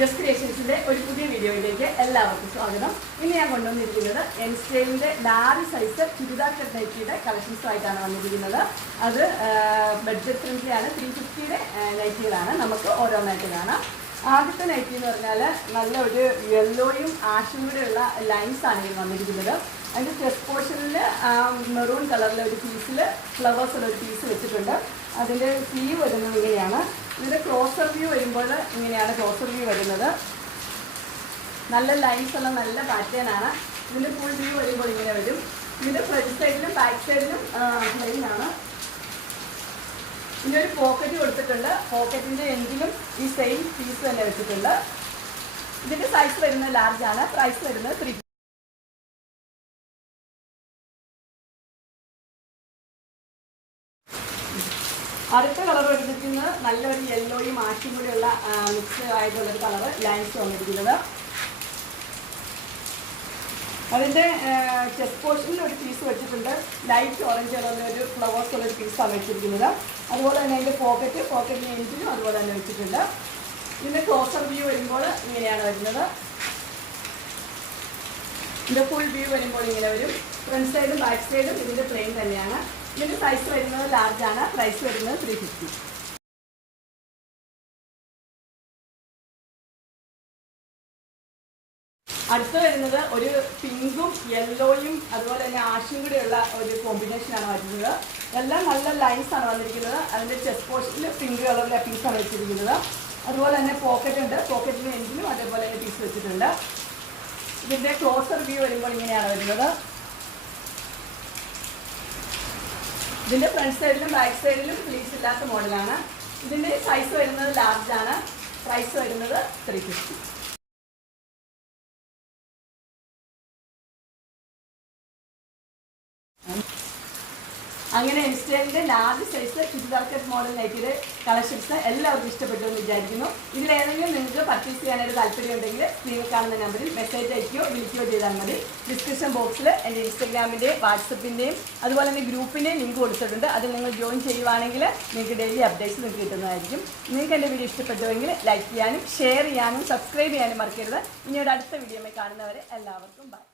Just ക്രിയേഷൻസിന്റെ ഒരു പുതിയ വീഡിയോയിലേക്ക് എല്ലാവർക്കും സ്വാഗതം. ഇന്ന് ഞാൻ കൊണ്ടുവന്നിരിക്കുന്നത് എൻ സ്റ്റൈലിന്റെ ലാർജ് സൈസ് ചുരിദാർ കട്ട് നൈറ്റിയുടെ കളക്ഷൻസ് ആയിട്ടാണ് വന്നിരിക്കുന്നത്. അത് ബഡ്ജറ്റ് ഫ്രണ്ട്ലിയാണ്. 350യുടെ നൈറ്റികളാണ്. നമുക്ക് ഓരോന്നായിട്ട് കാണാം. ആദ്യത്തെ നൈറ്റി എന്ന് പറഞ്ഞാൽ നല്ല ഒരു യെല്ലോയും ആഷും കൂടെയുള്ള ലൈൻസ് ആണ് ഇതിൽ വന്നിരിക്കുന്നത്. അതിൻ്റെ ചെസ്റ്റ് പോർഷനിൽ മെറൂൺ കളറിലെ ഒരു പീസിൽ ഫ്ലവേഴ്സ് ഉള്ള ഒരു പീസ് വെച്ചിട്ടുണ്ട്. അതിൻ്റെ സ്ലീവ് വരുന്നത് ഇങ്ങനെയാണ്. ഇതിൻ്റെ ക്ലോസർ വ്യൂ വരുമ്പോൾ ഇങ്ങനെയാണ് ക്ലോസർ വ്യൂ വരുന്നത്. നല്ല ലൈൻസ് ഉള്ള നല്ല പാറ്റേൺ ആണ്. ഇതിൻ്റെ ഫുൾ വ്യൂ വരുമ്പോൾ ഇങ്ങനെ വരും. ഇതിൻ്റെ ഫ്രണ്ട് സൈഡിലും ബാക്ക് സൈഡിലും പ്ലെയിൻ ആണ്. ഇതിൻ്റെ ഒരു പോക്കറ്റ് കൊടുത്തിട്ടുണ്ട്. പോക്കറ്റിൻ്റെ എൻഡിലും ഈ സെയിം പീസ് തന്നെ വെച്ചിട്ടുണ്ട്. ഇതിൻ്റെ സൈസ് വരുന്നത് ലാർജ് ആണ്. പ്രൈസ് വരുന്നത് 3. അടുത്ത കളർ എടുത്തിരിക്കുന്നത് നല്ലൊരു യെല്ലോയും ആഷും കൂടെയുള്ള മിക്സ് ആയിട്ടുള്ളൊരു കളർ ലൈൻസ് വന്നിരിക്കുന്നത്. അതിൻ്റെ ചെസ്റ്റ് പോർഷനിൽ ഒരു പീസ് വെച്ചിട്ടുണ്ട്. ലൈറ്റ് ഓറഞ്ച് കളറിലെ ഒരു ഫ്ലവേഴ്സ് ഉള്ളൊരു പീസാണ് വെച്ചിരിക്കുന്നത്. അതുപോലെ തന്നെ അതിൻ്റെ പോക്കറ്റിന് എൻജിനും അതുപോലെ തന്നെ വെച്ചിട്ടുണ്ട്. ഇതിൻ്റെ ക്ലോസർ വ്യൂ വരുമ്പോൾ ഇങ്ങനെയാണ് വരുന്നത്. ഇതിൻ്റെ ഫുൾ വ്യൂ വരുമ്പോൾ ഇങ്ങനെ വരും. ഫ്രണ്ട് സൈഡും ബാക്ക് സൈഡും ഇതിൻ്റെ പ്ലെയിൻ തന്നെയാണ്. ഇതിൻ്റെ സൈസ് വരുന്നത് ലാർജ് ആണ്. പ്രൈസ് വരുന്നത് 350. അടുത്ത് വരുന്നത് ഒരു പിങ്കും യെല്ലോയും അതുപോലെ തന്നെ ആഷും കൂടെയുള്ള ഒരു കോമ്പിനേഷനാണ് വരുന്നത്. എല്ലാം നല്ല ലൈൻസ് ആണ് വന്നിരിക്കുന്നത്. അതിൻ്റെ ചെസ്റ്റ് പോർഷനിൽ പിങ്ക് കളറിലെ പീസാണ് വെച്ചിരിക്കുന്നത്. അതുപോലെ തന്നെ പോക്കറ്റ് ഉണ്ട്. പോക്കറ്റിന് എൻജിനും അതേപോലെ തന്നെ പീസ് വെച്ചിട്ടുണ്ട്. ഇതിൻ്റെ ക്ലോസർ വ്യൂ വരുമ്പോൾ ഇങ്ങനെയാണ് വരുന്നത്. ഇതിൻ്റെ ഫ്രണ്ട് സൈഡിലും ബാക്ക് സൈഡിലും പ്ലീറ്റ്സ് ഇല്ലാത്ത മോഡലാണ്. ഇതിൻ്റെ സൈസ് വരുന്നത് ലാർജ് ആണ്. പ്രൈസ് വരുന്നത് 350. അങ്ങനെ ഇൻസ്റ്റൈലിൻ്റെ large size churidar cut model നൈറ്റിയുടെ കളക്ഷൻസ് എല്ലാവർക്കും ഇഷ്ടപ്പെട്ടു എന്ന് വിചാരിക്കുന്നു. ഇതിലേതെങ്കിലും നിങ്ങൾക്ക് പർച്ചേസ് ചെയ്യാനായിട്ട് താല്പര്യം ഉണ്ടെങ്കിൽ സ്ക്രീനിൽ കാണുന്ന നമ്പറിൽ മെസ്സേജ് അയക്കുകയോ വിളിക്കുകയോ ചെയ്താൽ മതി. ഡിസ്ക്രിപ്ഷൻ ബോക്സിൽ എൻ്റെ ഇൻസ്റ്റഗ്രാമിൻ്റെയും വാട്സപ്പിൻ്റെയും അതുപോലെ തന്നെ ഗ്രൂപ്പിൻ്റെയും ലിങ്ക് കൊടുത്തിട്ടുണ്ട്. അതിൽ നിങ്ങൾ ജോയിൻ ചെയ്യുവാണെങ്കിൽ നിങ്ങൾക്ക് ഡെയിലി അപ്ഡേറ്റ്സ് നിങ്ങൾക്ക് കിട്ടുന്നതായിരിക്കും. നിങ്ങൾക്ക് എൻ്റെ വീഡിയോ ഇഷ്ടപ്പെട്ടുവെങ്കിൽ ലൈക്ക് ചെയ്യാനും ഷെയർ ചെയ്യാനും സബ്സ്ക്രൈബ് ചെയ്യാനും മറക്കരുത്. ഇനി ഒരു അടുത്ത വീഡിയോയിൽ കാണുന്നവരെ എല്ലാവർക്കും ബൈ.